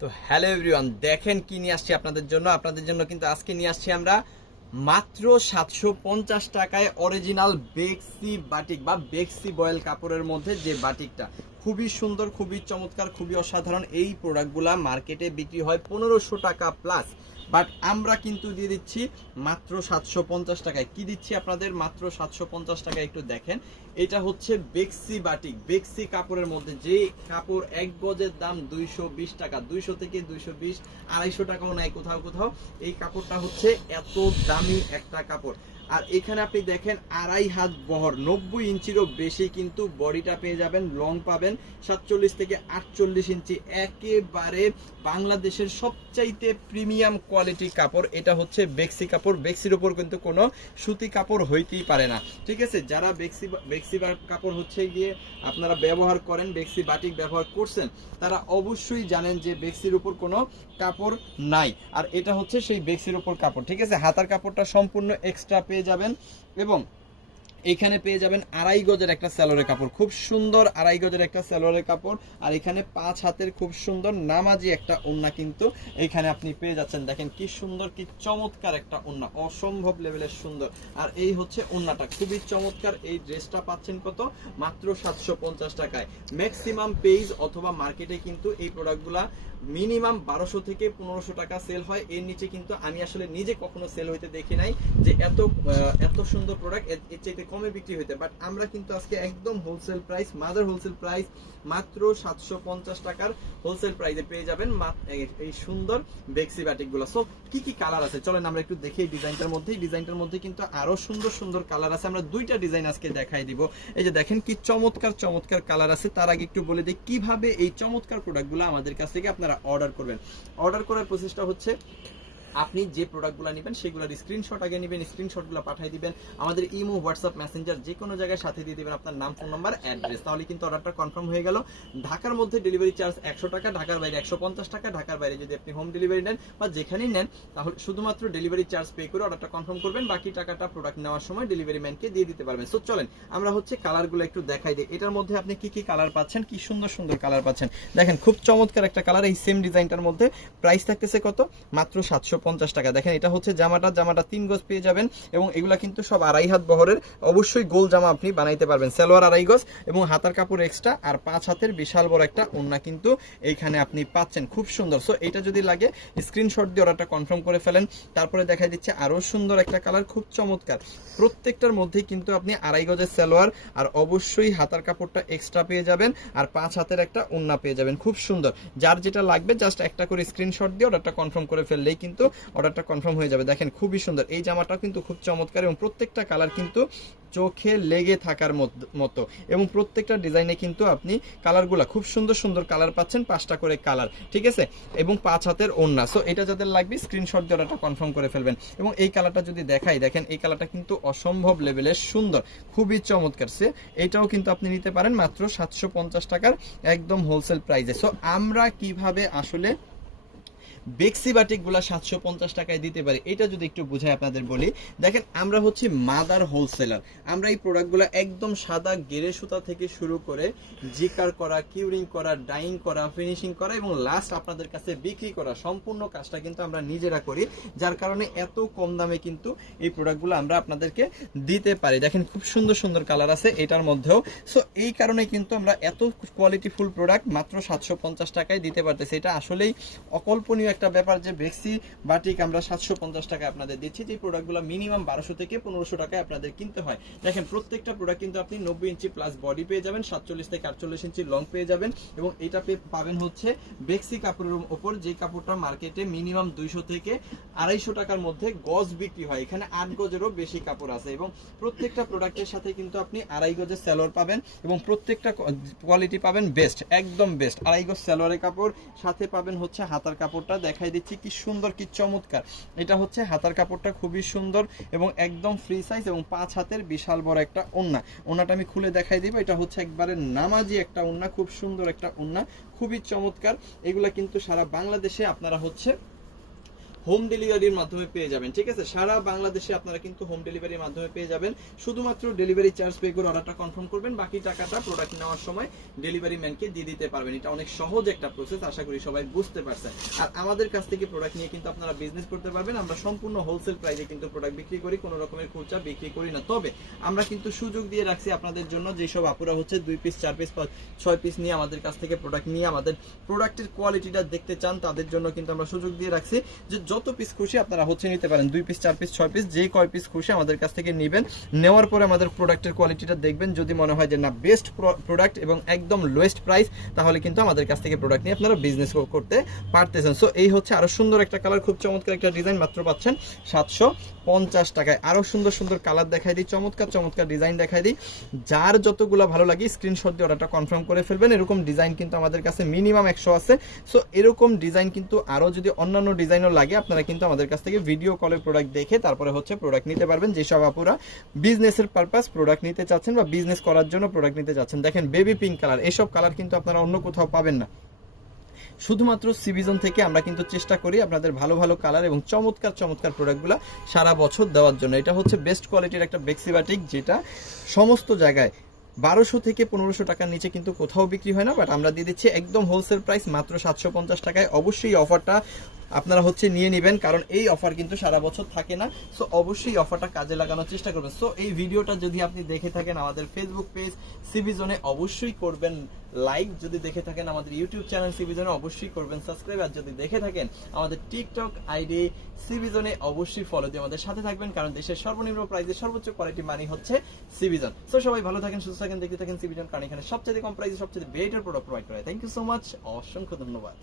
তো hello everyone, দেখেন কি নিয়ে আসছি আপনাদের জন্য। আপনাদের জন্য কিন্তু আজকে নিয়ে আসছি আমরা মাত্র সাতশো পঞ্চাশ টাকায় অরিজিনাল বেক্সি বাটিক বা বেক্সি বয়েল কাপড়ের মধ্যে যে বাটিকটা খুবই সুন্দর, খুবই চমৎকার, খুবই অসাধারণ এই প্রোডাক্টগুলা মার্কেটে বিক্রি হয় পনেরোশো টাকা প্লাস বাট আমরা কিন্তু দিয়ে দিচ্ছি মাত্র সাতশো পঞ্চাশ টাকায়। কি দিচ্ছি আপনাদের? মাত্র সাতশো পঞ্চাশ টাকায় একটু দেখেন। এটা হচ্ছে বেক্সি বাটিক বেক্সি কাপড়ের মধ্যে যে কাপড় এক গজের দাম দুইশো বিশ টাকা, দুইশো থেকে দুইশো বিশ, আড়াইশো টাকাও নাই কোথাও কোথাও। এই কাপড়টা হচ্ছে এত দামি একটা কাপড়। আর এখানে আপনি দেখেন আড়াই হাত বহর, নব্বই ইঞ্চিরও বেশি কিন্তু বডিটা পেয়ে যাবেন লং পাবেন, সাতচল্লিশ থেকে আটচল্লিশ ইঞ্চি, একেবারে বাংলাদেশের সবচাইতে প্রিমিয়াম কোয়ালিটি কাপড়, এটা হচ্ছে বেক্সি কাপড়। বেক্সির ওপর কিন্তু কোনো সুতি কাপড় হইতেই পারে না। ঠিক আছে, যারা বেক্সি বেক্সি কাপড় হচ্ছে গিয়ে আপনারা ব্যবহার করেন, বেক্সি বাটিক ব্যবহার করছেন, তারা অবশ্যই জানেন যে বেক্সির উপর কোনো কাপড় নাই। আর এটা হচ্ছে সেই বেক্সির উপর কাপড়। ঠিক আছে, হাতার কাপড়টা সম্পূর্ণ এক্সট্রা পেয়ে যাবেন এবং এখানে পেয়ে যাবেন আড়াই গজের একটা স্যালোরের কাপড়। খুব সুন্দর আড়াই গজের একটা স্যালোরের কাপড়। আর এখানে পাঁচ হাতের খুব সুন্দর নামাজি একটা ওন্না কিন্তু এখানে আপনি পেয়ে যাচ্ছেন। দেখেন কি সুন্দর, কি চমৎকার একটা ওন্না। অসম্ভব লেভেলের সুন্দর। আর এই হচ্ছে ওন্নাটা। খুবই চমৎকার। এই ড্রেসটা পাচ্ছেন কত? মাত্র সাতশো পঞ্চাশ টাকায়। ম্যাক্সিমাম পেজ অথবা মার্কেটে কিন্তু এই প্রোডাক্টগুলা মিনিমাম বারোশো থেকে পনেরোশো টাকা সেল হয়। এর নিচে কিন্তু আমি আসলে নিজে কখনো সেল হইতে দেখি নাই যে এত এত সুন্দর প্রোডাক্টের চাইতে কমে বিক্রি হইতে বাট আমরা কিন্তু আজকে একদম wholesale price mother wholesale price মাত্র সাতশো পঞ্চাশ টাকার হোলসেল প্রাইসে পেয়ে যাবেন এই- সুন্দর বেক্সি ব্যাটিকগুলো সো কি কি কালার আছে? চলেন আমরা একটু দেখি ডিজাইনটার মধ্যে। ডিজাইনটার মধ্যে কিন্তু আরও সুন্দর সুন্দর কালার আছে। আমরা দুইটা ডিজাইন আজকে দেখাই দিব। এই যে দেখেন কি চমৎকার চমৎকার কালার আছে। তার আগে একটু বলে দিই কীভাবে এই চমৎকার প্রোডাক্টগুলো আমাদের কাছ থেকে আপনারা অর্ডার করবেন। অর্ডার করার প্রসেসটা হচ্ছে আপনি যে প্রোডাক্টগুলো নেবেন, সেগুলোর স্ক্রিনশট আগে নেবেন স্ক্রিনশটগুলো পাঠিয়ে দিবেন। আমাদের ইমো হোয়াটসঅ্যাপ মেসেঞ্জার যে কোনো জায়গায় সাথে দিয়ে দিবেন আপনার নাম ফোন নাম্বার অ্যাড্রেস তাহলে কিন্তু অর্ডারটা কনফার্ম হয়ে গেল। ঢাকার মধ্যে ডেলিভারি চার্জ একশো টাকা, ঢাকার বাইরে একশো পঞ্চাশ টাকা, ঢাকার বাইরে যদি আপনি হোম ডেলিভারি নেন বা যেখানেই নেন, তাহলে শুধুমাত্র ডেলিভারি চার্জ পে করে অর্ডারটা কনফার্ম করবেন। বাকি টাকাটা প্রোডাক্ট নেওয়ার সময় ডেলিভারি ম্যানকে দিয়ে দিতে পারবেন। সো চলেন, আমরা হচ্ছে কালারগুলো একটু দেখাই দিই। এটার মধ্যে আপনি কি কি কালার পাচ্ছেন? কি সুন্দর সুন্দর কালার পাচ্ছেন? দেখেন, খুব চমৎকার একটা কালার এই সেম ডিজাইনটার মধ্যে প্রাইস থাকতেছে কত? মাত্র সাতশো পঞ্চাশ টাকা। দেখেন, এটা হচ্ছে জামাটা। জামাটা তিন গজ পেয়ে যাবেন এবং এগুলা কিন্তু সব আড়াই হাত বহরের। অবশ্যই গোল জামা আপনি বানাইতে পারবেন। সালোয়ার আড়াই গজ এবং হাতার কাপড় এক্সট্রা আর পাঁচ হাতের বিশাল বড় একটা ওন্না কিন্তু এইখানে আপনি পাচ্ছেন। খুব সুন্দর। সো এটা যদি লাগে স্ক্রিনশট দিয়ে অর্ডারটা কনফার্ম করে ফেলেন। তারপরে দেখা দিচ্ছে আরও সুন্দর একটা কালার খুব চমৎকার। প্রত্যেকটার মধ্যেই কিন্তু আপনি আড়াই গজের সালোয়ার আর অবশ্যই হাতার কাপড়টা এক্সট্রা পেয়ে যাবেন আর পাঁচ হাতের একটা ওন্না পেয়ে যাবেন। খুব সুন্দর। যার যেটা লাগবে জাস্ট একটা করে স্ক্রিনশট দিয়ে অর্ডারটা কনফার্ম করে ফেললেই কিন্তু অর্ডারটা কনফার্ম হয়ে যাবে। দেখেন, খুবই সুন্দর। এই জামাটা কিন্তু খুব চমৎকার এবং প্রত্যেকটা কালার কিন্তু চোখে লেগে থাকার মত- মতো। এবং প্রত্যেকটা ডিজাইনে কিন্তু আপনি কালারগুলা খুব সুন্দর সুন্দর কালার পাচ্ছেন, পাঁচটা করে কালার ঠিক আছে? এবং পাঁচ হাতের ওন্না সো এটা যাদের লাগবে স্ক্রিনশট দিয়ে অর্ডারটা কনফার্ম করে ফেলবেন। এবং এই কালারটা যদি দেখাই, দেখেন, এই কালারটা কিন্তু অসম্ভব লেভেলের সুন্দর, খুবই চমৎকার। সে, এটাও কিন্তু আপনি নিতে পারেন মাত্র সাতশো পঞ্চাশ টাকার একদম হোলসেল প্রাইসে সো আমরা কীভাবে আসলে বেক্সি বাটিকগুলো সাতশো পঞ্চাশ টাকায় দিতে পারি। এটা যদি একটু বুঝাই আপনাদের বলি, দেখেন আমরা হচ্ছে মাদার হোলসেলার। আমরা এই প্রোডাক্টগুলো একদম সাদা গেরে সুতা থেকে শুরু করে জিকার করা কিউরিং করা ডাইং করা ফিনিশিং করা এবং লাস্ট আপনাদের কাছে বিক্রি করা সম্পূর্ণ কাজটা কিন্তু আমরা নিজেরা করি, যার কারণে এত কম দামে কিন্তু এই প্রোডাক্টগুলো আমরা আপনাদেরকে দিতে পারি। দেখেন খুব সুন্দর সুন্দর কালার আছে এটার মধ্যেও। সো এই কারণে কিন্তু আমরা এত কোয়ালিটিফুল প্রোডাক্ট মাত্র সাতশো পঞ্চাশ টাকায় দিতে পারতেছি। এটা আসলেই অকল্পনীয় একটা ব্যাপার যে বেক্সি বাটিক আমরা সাতশো পঞ্চাশ টাকা আপনাদের দিচ্ছি। যে প্রোডাক্টগুলো মিনিমাম বারোশো থেকে পনেরোশো টাকায় আপনাদের কিনতে হয়। দেখেন, প্রত্যেকটা প্রোডাক্ট কিন্তু আপনি নব্বই ইঞ্চি প্লাস বডি পেয়ে যাবেন, সাতচল্লিশ থেকে আটচল্লিশ ইঞ্চি লং পেয়ে যাবেন এবং এটা পাবেন হচ্ছে বেক্সি কাপড়ের ওপর। যে কাপড়টা মার্কেটে মিনিমাম দুইশো থেকে আড়াইশো টাকার মধ্যে গজ বিক্রি হয়। এখানে আট গজেরও বেশি কাপড় আছে এবং প্রত্যেকটা প্রোডাক্টের সাথে কিন্তু আপনি আড়াই গজের স্যালোয়ার পাবেন এবং প্রত্যেকটা কোয়ালিটি পাবেন বেস্ট একদম বেস্ট আড়াই গজ স্যালোয়ারের কাপড়, সাথে পাবেন হচ্ছে হাতার কাপড়টা। দেখাই দিচ্ছি কি সুন্দর, কি চমৎকার। এটা হচ্ছে হাতার কাপড়টা খুবই সুন্দর এবং একদম ফ্রি সাইজ এবং পাঁচ হাতের বিশাল বড় একটা ওন্না। ওনাটা আমি খুলে দেখাই দিব, এটা হচ্ছে একবারে নামাজি একটা ওন্না, খুব সুন্দর একটা ওন্না, খুবই চমৎকার। এগুলা কিন্তু সারা বাংলাদেশে আপনারা হচ্ছে হোম ডেলিভারির মাধ্যমে পেয়ে যাবেন, ঠিক আছে? সারা বাংলাদেশে আপনারা কিন্তু হোম ডেলিভারির মাধ্যমে পেয়ে যাবেন। শুধুমাত্র ডেলিভারি চার্জ পে করে অর্ডারটা কনফার্ম করবেন, বাকি টাকাটা প্রোডাক্ট নেওয়ার সময় ডেলিভারি ম্যানকে দিয়ে দিতে পারবেন। এটা অনেক সহজ একটা প্রসেস আশা করি সবাই বুঝতে পারছেন। আর আমাদের কাছ থেকে প্রোডাক্ট নিয়ে কিন্তু আপনারা বিজনেস করতে পারবেন। আমরা সম্পূর্ণ হোলসেল প্রাইসে কিন্তু প্রোডাক্ট বিক্রি করি, কোনো রকমের খরচা বিক্রি করি না। তবে আমরা কিন্তু সুযোগ দিয়ে রাখছি আপনাদের জন্য যেসব আপুরা হচ্ছে দুই পিস চার পিস ছয় পিস নিয়ে আমাদের কাছ থেকে প্রোডাক্ট নিয়ে আমাদের প্রোডাক্টের কোয়ালিটিটা দেখতে চান, তাদের জন্য কিন্তু আমরা সুযোগ দিয়ে রাখছি যে যত পিস খুশি আপনারা হচ্ছে নিতে পারেন। দুই পিস চার পিস ছয় পিস যে কয় পিস খুশি আমাদের কাছ থেকে নেবেন। নেওয়ার পরে আমাদের প্রোডাক্টের কোয়ালিটিটা দেখবেন। যদি মনে হয় যে না বেস্ট প্রোডাক্ট এবং একদম লোয়েস্ট প্রাইস তাহলে কিন্তু আমাদের কাছ থেকে প্রোডাক্ট নিয়ে আপনারা বিজনেস করতে পারতেছেন। সো এই হচ্ছে আরও সুন্দর একটা কালার খুব চমৎকার একটা ডিজাইন মাত্র পাচ্ছেন সাতশো পঞ্চাশ টাকায়। আরও সুন্দর সুন্দর কালার দেখাই দিই, চমৎকার চমৎকার ডিজাইন দেখাই দিই। যার যতগুলো ভালো লাগে স্ক্রিনশট দিয়ে অর্ডারটা কনফার্ম করে ফেলবেন। এরকম ডিজাইন কিন্তু আমাদের কাছে মিনিমাম একশো আছে। সো এরকম ডিজাইন কিন্তু আরও যদি অন্যান্য ডিজাইনও লাগে আপনারা কিন্তু আমাদের কাছ থেকে ভিডিও কলে প্রোডাক্ট দেখে তারপরে হচ্ছে প্রোডাক্ট নিতে পারবেন, যেসব আপুরা বিজনেসের পারপাস প্রোডাক্ট নিতে চাচ্ছেন বা বিজনেস করার জন্য প্রোডাক্ট নিতে চাচ্ছেন। দেখেন বেবি পিঙ্ক কালার এসব কালার কিন্তু আপনারা অন্য কোথাও পাবেন না। শুধুমাত্র সিভিজন থেকে আমরা কিন্তু চেষ্টা করি আপনাদের ভালো ভালো কালার এবং চমৎকার চমৎকার প্রোডাক্টগুলো সারা বছর দেওয়ার জন্য। এটা হচ্ছে বেস্ট কোয়ালিটির একটা বেক্সিবাটিক যেটা সমস্ত জায়গায় বারোশো থেকে পনেরোশো টাকার নিচে কিন্তু কোথাও বিক্রি হয় না বাট আমরা দিয়ে দিচ্ছি একদম হোলসেল প্রাইস মাত্র সাতশো পঞ্চাশ টাকায়। অবশ্যই অফারটা আপনারা হচ্ছে নিয়ে নেবেন, কারণ এই অফার কিন্তু সারা বছর থাকে না। সো অবশ্যই অফারটা কাজে লাগানোর চেষ্টা করবেন। সো এই ভিডিওটা যদি আপনি দেখে থাকেন আমাদের ফেসবুক পেজ সিবিজনে অবশ্যই করবেন লাইক যদি দেখে থাকেন আমাদের ইউটিউব চ্যানেল সিবিজনে অবশ্যই করবেন সাবস্ক্রাইব আর যদি দেখে থাকেন আমাদের টিকটক আইডি সিবিজনে অবশ্যই ফলো দিয়ে আমাদের সাথে থাকবেন, কারণ দেশের সর্বনিম্ন প্রাইসে সর্বোচ্চ কোয়ালিটি মানি হচ্ছে সিবিজন সো সবাই ভালো থাকেন, সুস্থ থাকেন, দেখতে থাকেন সিবিজন কারণ এখানে সবচেয়ে কম প্রাইসে সবচেয়ে বেটার প্রোডাক্ট প্রোভাইড করে। থ্যাংক ইউ সো মাচ অসংখ্য ধন্যবাদ।